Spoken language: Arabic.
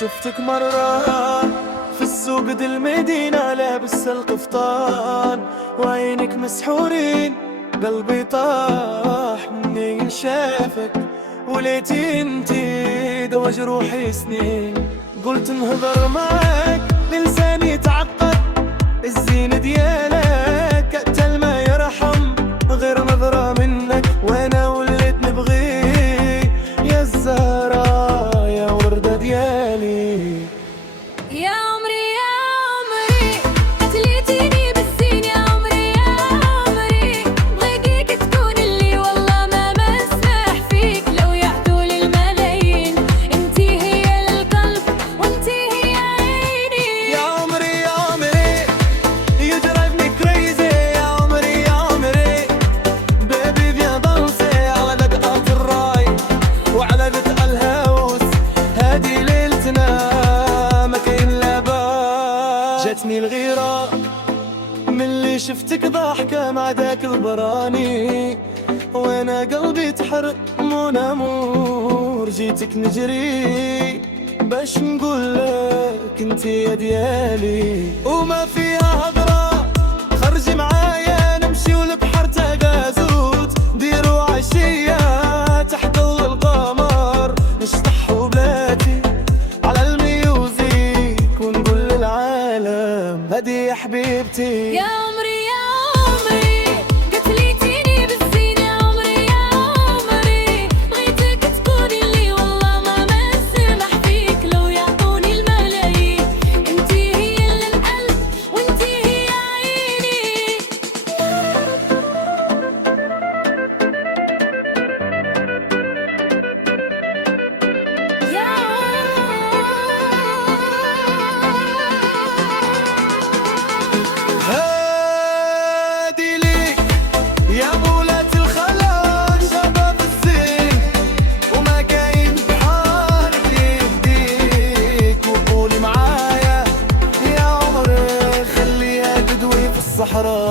شفتك مرة في السوق دي المدينة لابس القفطان وعينك مسحورين، قلبي طاح مني شافك وليتي انتي دوا جروحي سنين. قلت انهضر معاك لساني تعقد، الزين ديالك قتل ما يرحم، غير نظرة منك وانا وليت نبغي يا الزهرة يا وردة ديالي. يا عمري يا عمري قتليتيني بالزين، يا عمري يا عمري بغيتك تكون اللي والله ما مسمح فيك، لو يعدولي الملايين انتي هي القلب وانتي هي عيني. يا عمري يا عمري you drive me crazy، يا عمري يا عمري baby viens danser على دقات الراي وعلى دق الهاوس، هادي ليلتنا ما كاين لاباس. جاتني الغيرة ملي شفتك ضاحكة مع داك البراني، وانا قلبي تحرق مون امور، جيتك نجري باش نقولك انتي يا ديالي. وما فيها هضرة خرجي معايا نمشيو لبحر تاقازوت، ديرو عشية تحت ظل القمر، نشطحو بلاتي على الميوزيك ونقول للعالم هادي يا حبيبتي. يا عمري يا عمري قتليتيني بالزين، يا عمري يا عمري بغيتك تكوني اللي والله ما مسمح فيك، لو يعطوني الملايين انتي هي اللي القلب وانتي هي عيني. هادي ليك يا مولات الخلاق شباب الزين، وما كاين بحالك يهديك، وقولي معايا يا عمري خليها تدوي في الصحراء.